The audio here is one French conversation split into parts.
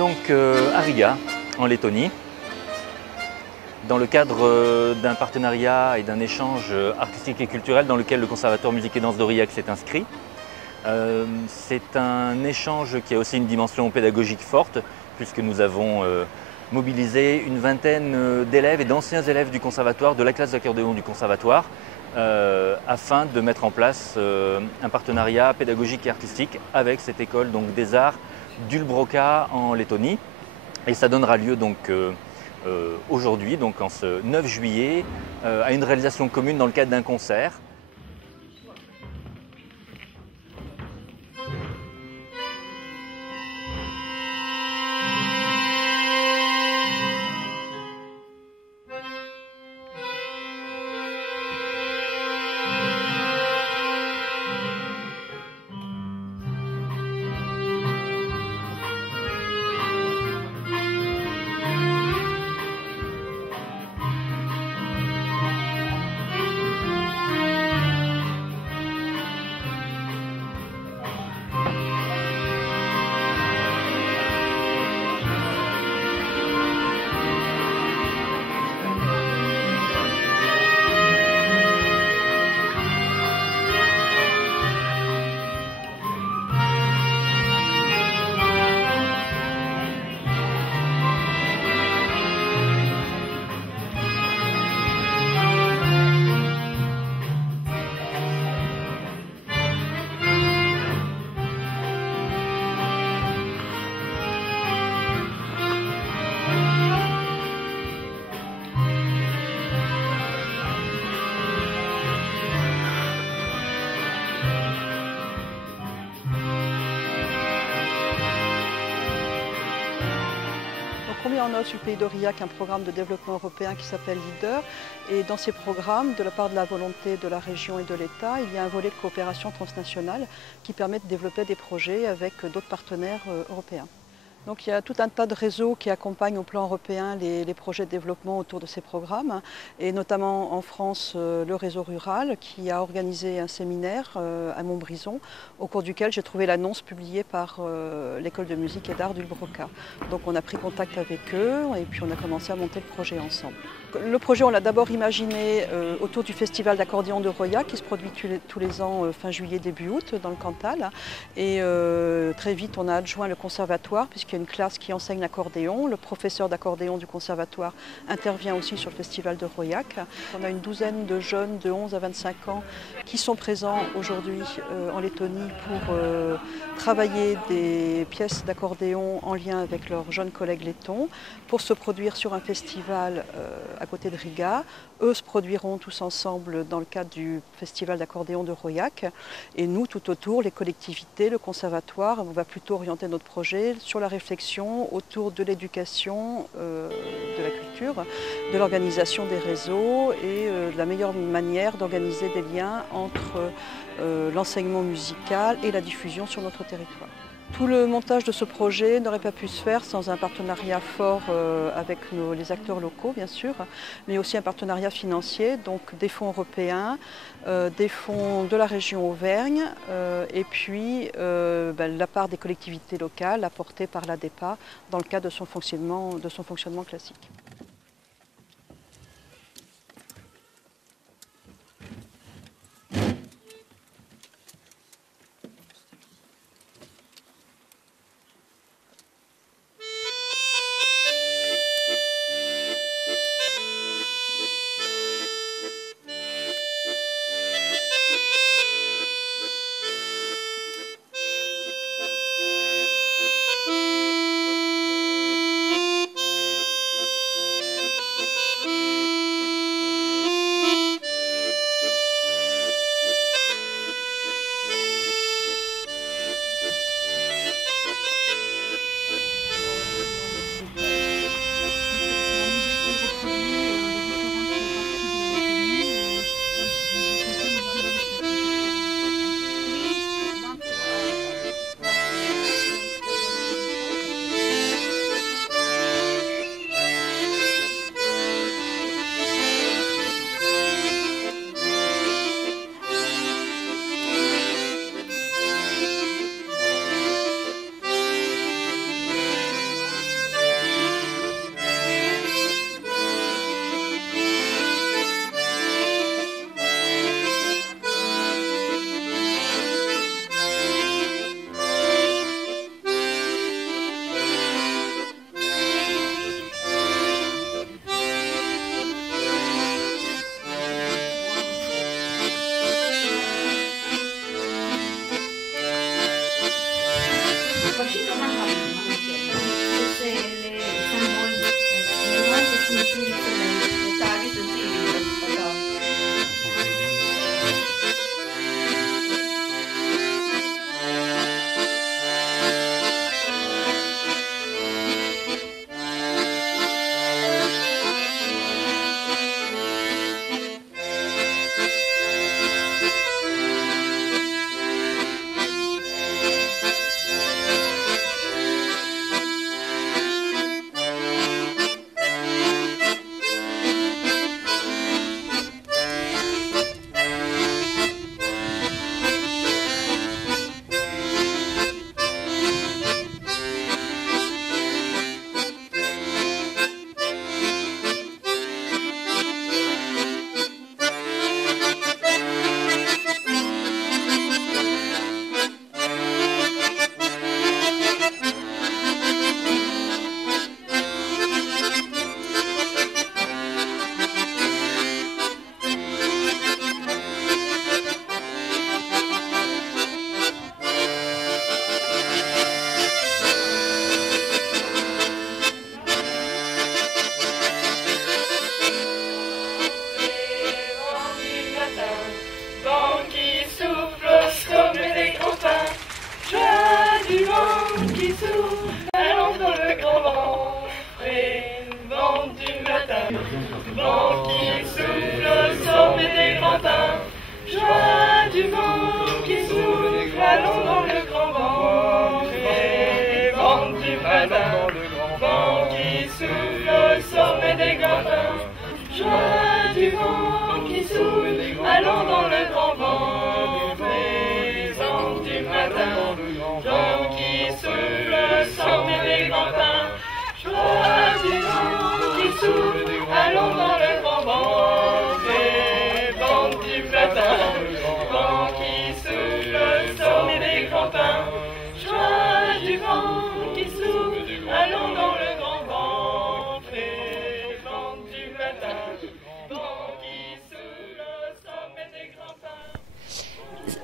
donc à Riga, en Lettonie, dans le cadre d'un partenariat et d'un échange artistique et culturel dans lequel le Conservatoire musique et danse d'Aurillac s'est inscrit. C'est un échange qui a aussi une dimension pédagogique forte, puisque nous avons mobilisé une vingtaine d'élèves et d'anciens élèves du conservatoire, de la classe d'accordéon du conservatoire, afin de mettre en place un partenariat pédagogique et artistique avec cette école donc, des arts d'Ulbroka en Lettonie. Et ça donnera lieu donc aujourd'hui, donc en ce 9 juillet, à une réalisation commune dans le cadre d'un concert. On met en œuvre sur le pays d'Aurillac un programme de développement européen qui s'appelle LEADER. Et dans ces programmes, de la part de la volonté de la région et de l'État, il y a un volet de coopération transnationale qui permet de développer des projets avec d'autres partenaires européens. Donc il y a tout un tas de réseaux qui accompagnent au plan européen les projets de développement autour de ces programmes, et notamment en France le réseau rural qui a organisé un séminaire à Montbrison au cours duquel j'ai trouvé l'annonce publiée par l'école de musique et d'art d'Ulbroka. Donc on a pris contact avec eux et puis on a commencé à monter le projet ensemble. Le projet on l'a d'abord imaginé autour du festival d'accordéon de Roya qui se produit tous les ans fin juillet début août dans le Cantal, et très vite on a adjoint le conservatoire puisqu'il y a une classe qui enseigne l'accordéon. Le professeur d'accordéon du conservatoire intervient aussi sur le festival de Royac. On a une douzaine de jeunes de 11 à 25 ans qui sont présents aujourd'hui en Lettonie pour travailler des pièces d'accordéon en lien avec leurs jeunes collègues lettons, pour se produire sur un festival à côté de Riga. Eux se produiront tous ensemble dans le cadre du festival d'accordéon de Royac. Et nous, tout autour, les collectivités, le conservatoire, on va plutôt orienter notre projet sur la réflexion autour de l'éducation, de la culture, de l'organisation des réseaux et de la meilleure manière d'organiser des liens entre l'enseignement musical et la diffusion sur notre territoire. Tout le montage de ce projet n'aurait pas pu se faire sans un partenariat fort avec les acteurs locaux, bien sûr, mais aussi un partenariat financier, donc des fonds européens, des fonds de la région Auvergne, et puis la part des collectivités locales apportée par l'ADEPA dans le cadre de son fonctionnement classique.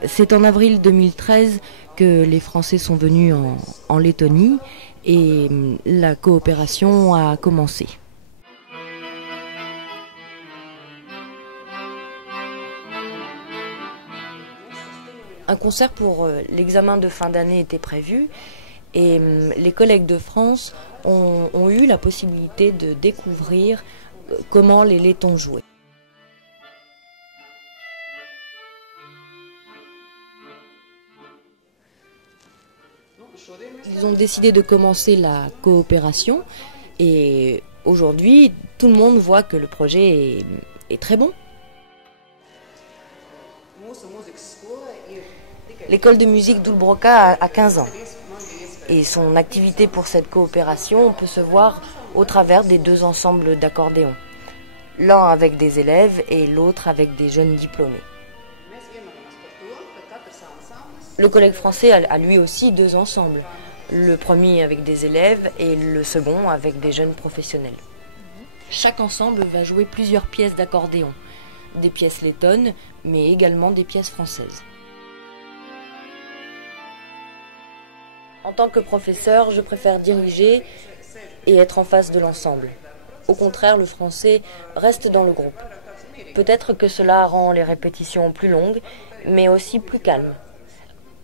C'est en avril 2013 que les Français sont venus en Lettonie et la coopération a commencé. Un concert pour l'examen de fin d'année était prévu et les collègues de France ont eu la possibilité de découvrir comment les Lettons jouaient. Ils ont décidé de commencer la coopération et aujourd'hui, tout le monde voit que le projet est très bon. L'école de musique d'Ulbroka a 15 ans et son activité pour cette coopération peut se voir au travers des deux ensembles d'accordéon, l'un avec des élèves et l'autre avec des jeunes diplômés. Le collègue français a lui aussi deux ensembles, le premier avec des élèves et le second avec des jeunes professionnels. Chaque ensemble va jouer plusieurs pièces d'accordéon, des pièces lettonnes mais également des pièces françaises. En tant que professeur, je préfère diriger et être en face de l'ensemble. Au contraire, le français reste dans le groupe. Peut-être que cela rend les répétitions plus longues, mais aussi plus calmes.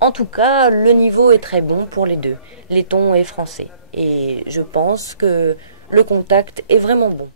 En tout cas, le niveau est très bon pour les deux, letton et français. Et je pense que le contact est vraiment bon.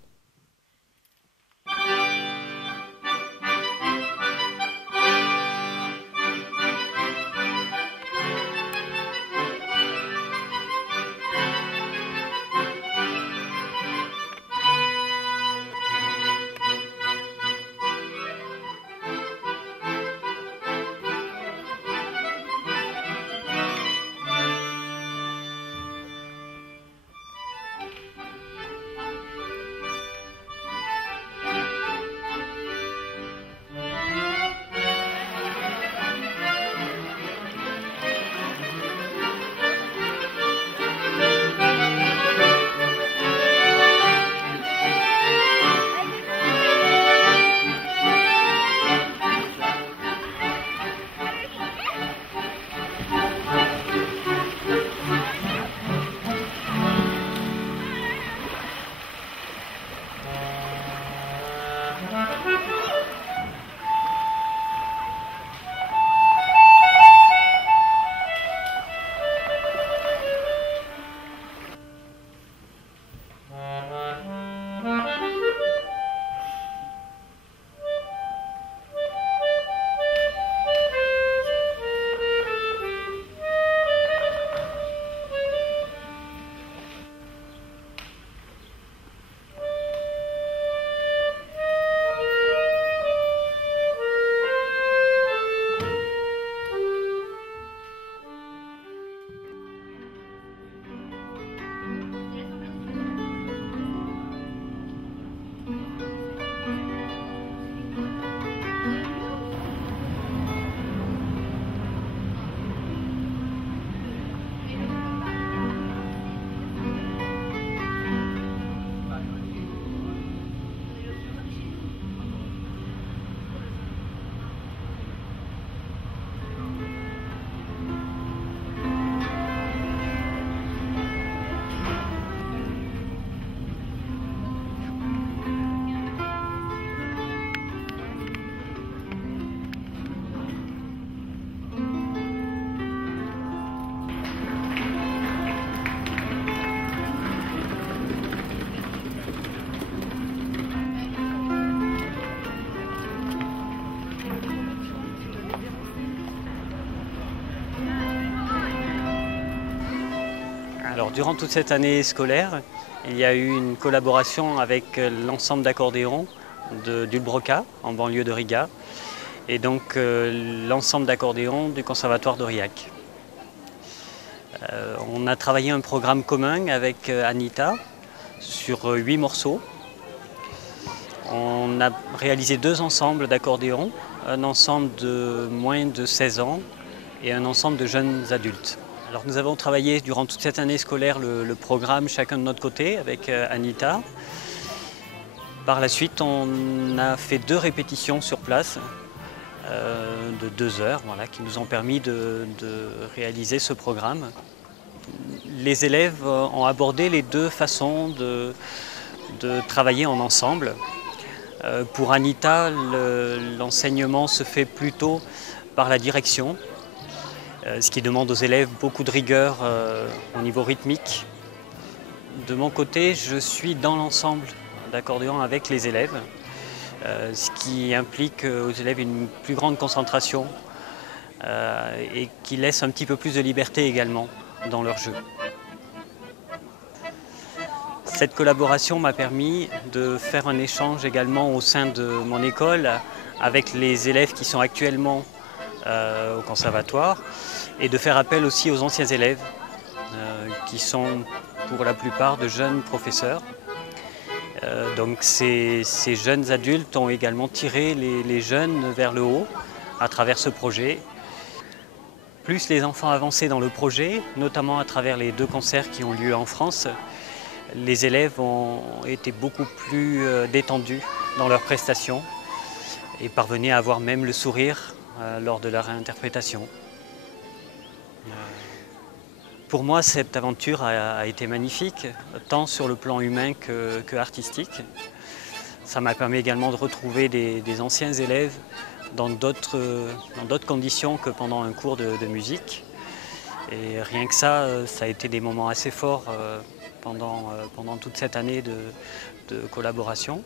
Alors, durant toute cette année scolaire, il y a eu une collaboration avec l'ensemble d'accordéon d'Ulbroka, en banlieue de Riga, et donc l'ensemble d'accordéon du Conservatoire d'Aurillac. On a travaillé un programme commun avec Anita sur 8 morceaux. On a réalisé 2 ensembles d'accordéon, un ensemble de moins de 16 ans et un ensemble de jeunes adultes. Alors nous avons travaillé durant toute cette année scolaire le programme chacun de notre côté avec Anita. Par la suite, on a fait 2 répétitions sur place de 2 heures, voilà, qui nous ont permis de réaliser ce programme. Les élèves ont abordé les 2 façons de travailler en ensemble. Pour Anita, l'enseignement se fait plutôt par la direction, ce qui demande aux élèves beaucoup de rigueur au niveau rythmique. De mon côté, je suis dans l'ensemble d'accordéon avec les élèves, ce qui implique aux élèves une plus grande concentration et qui laisse un petit peu plus de liberté également dans leur jeu. Cette collaboration m'a permis de faire un échange également au sein de mon école avec les élèves qui sont actuellement au conservatoire et de faire appel aussi aux anciens élèves qui sont pour la plupart de jeunes professeurs. Donc ces jeunes adultes ont également tiré les jeunes vers le haut à travers ce projet. Plus les enfants avançaient dans le projet, notamment à travers les 2 concerts qui ont lieu en France, les élèves ont été beaucoup plus détendus dans leurs prestations et parvenaient à avoir même le sourire lors de leur interprétation. Pour moi, cette aventure a été magnifique, tant sur le plan humain que artistique. Ça m'a permis également de retrouver des anciens élèves dans d'autres conditions que pendant un cours de musique. Et rien que ça, ça a été des moments assez forts pendant toute cette année de collaboration.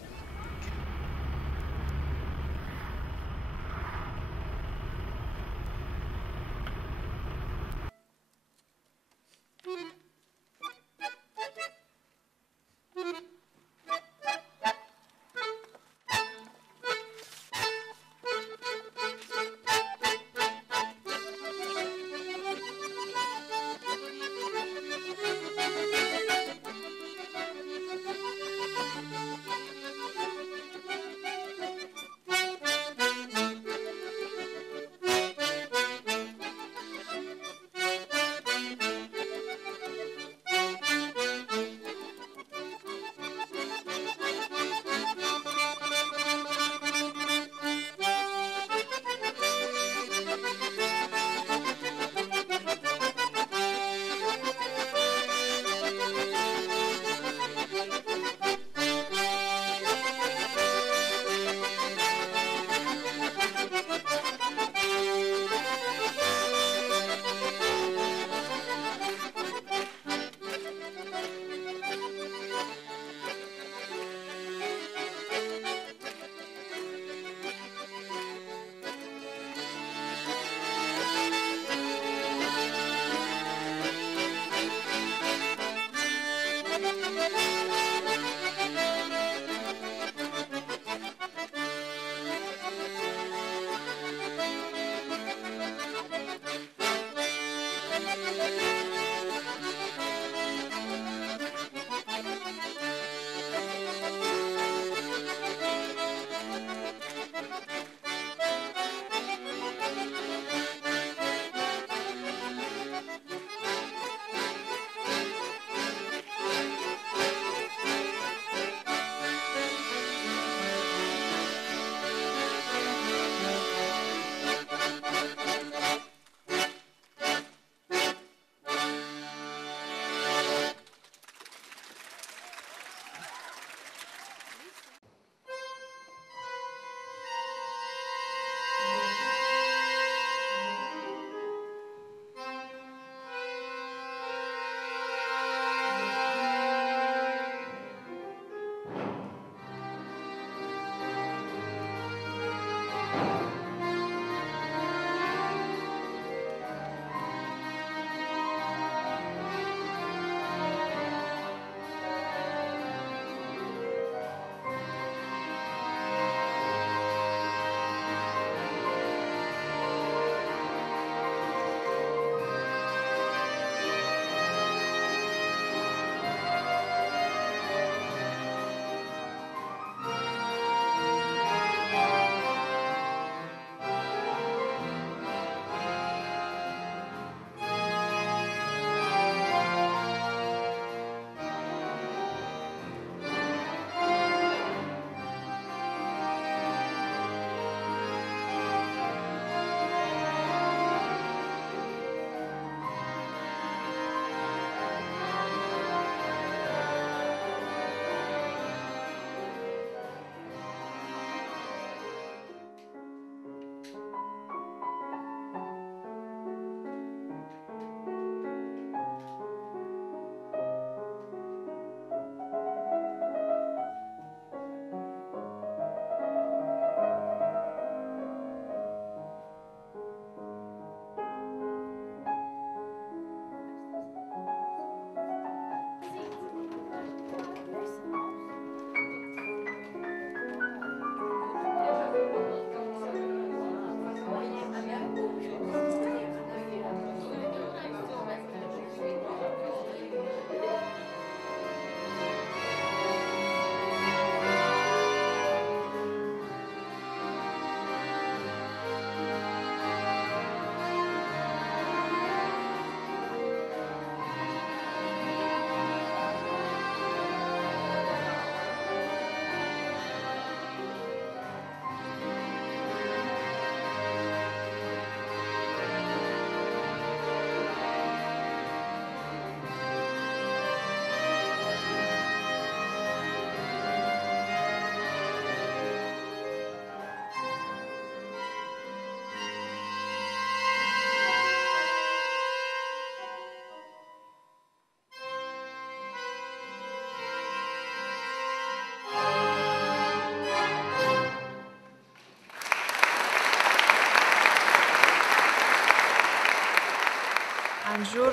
jour,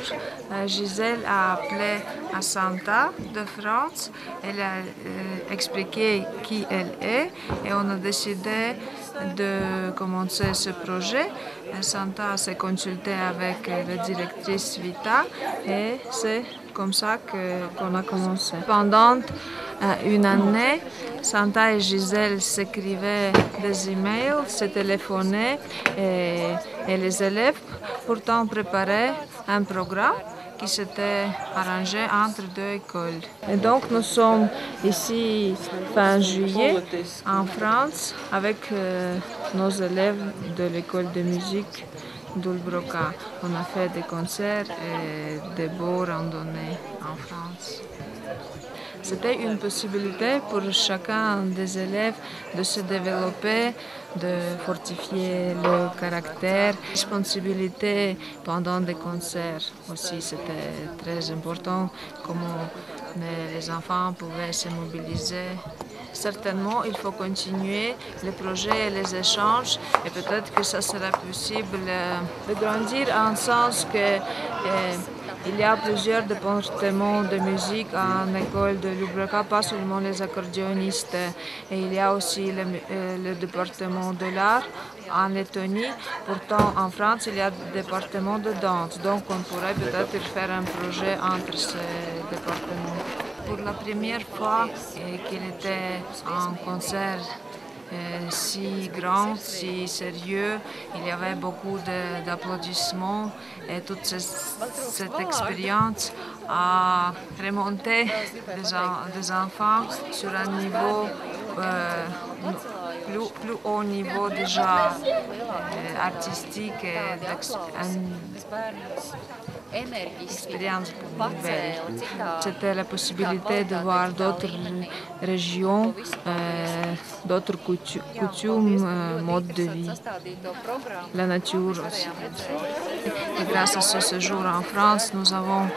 Gisèle a appelé à Santa de France. Elle a expliqué qui elle est et on a décidé de commencer ce projet. Santa s'est consultée avec la directrice Vita et c'est comme ça qu'on a commencé. Pendant une année, Santa et Gisèle s'écrivaient des emails, se téléphonaient et les élèves pourtant préparaient un programme qui s'était arrangé entre deux écoles. Et donc nous sommes ici fin juillet en France avec nos élèves de l'école de musique d'Ulbroca. On a fait des concerts et des beaux randonnées en France. C'était une possibilité pour chacun des élèves de se développer, de fortifier le caractère. La responsabilité pendant des concerts aussi, c'était très important, comment les enfants pouvaient se mobiliser. Certainement, il faut continuer les projets et les échanges et peut-être que ça sera possible de grandir en sens que il y a plusieurs départements de musique en école de Ljubljaca, pas seulement les accordéonistes. Et il y a aussi le département de l'art en Lettonie. Pourtant, en France, il y a des départements de danse. Donc, on pourrait peut-être faire un projet entre ces départements. Pour la première fois qu'il était en concert si grand, si sérieux, il y avait beaucoup d'applaudissements et toute cette expérience a remonté des enfants sur un niveau plus haut niveau déjà artistique et expérience nouvelle. C'était la possibilité de voir d'autres régions, d'autres coutumes, modes de vie, la nature aussi. Et grâce à ce séjour en France, nous avons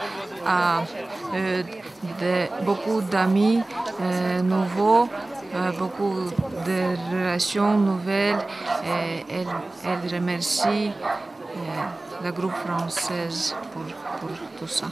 beaucoup d'amis nouveaux, beaucoup de relations nouvelles et elle remercie la groupe française pour tout ça.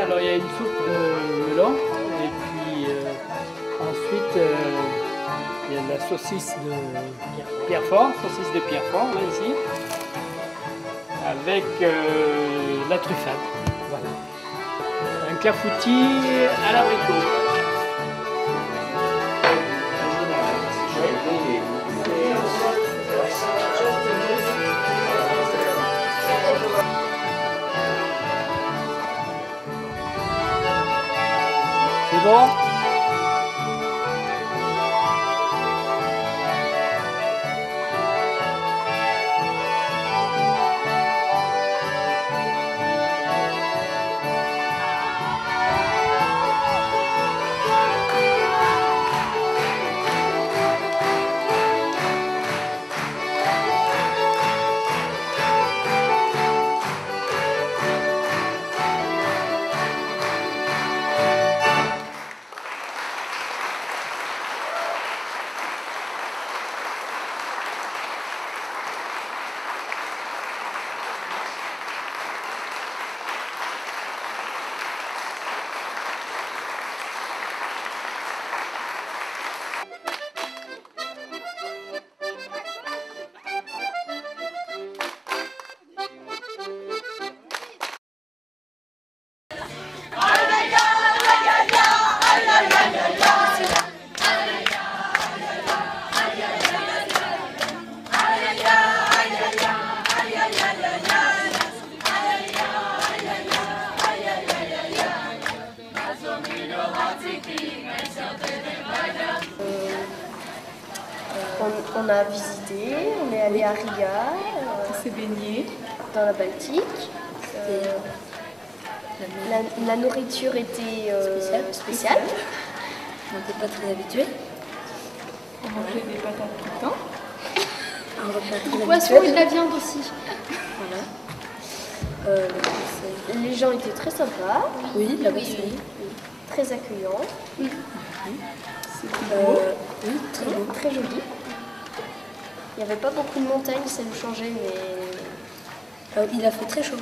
alors il y a une soupe de melon et puis ensuite il y a la saucisse de Pierrefort, là ici, avec la truffade. Voilà. Un clafoutis à l'abricot. C'est bon? On a visité, on est allé à Riga, on s'est baigné dans la Baltique. La nourriture était spéciale. On n'était pas très habitués. On mangeait des patates tout le temps. Un repas très Du poisson habituel. et de la viande aussi. Voilà. Les gens étaient très sympas. Oui, la Brasserie. Très accueillants. C'était beau. Oui, très beau. Très joli. Il n'y avait pas beaucoup de montagnes, ça nous changeait, mais Il a fait très chaud.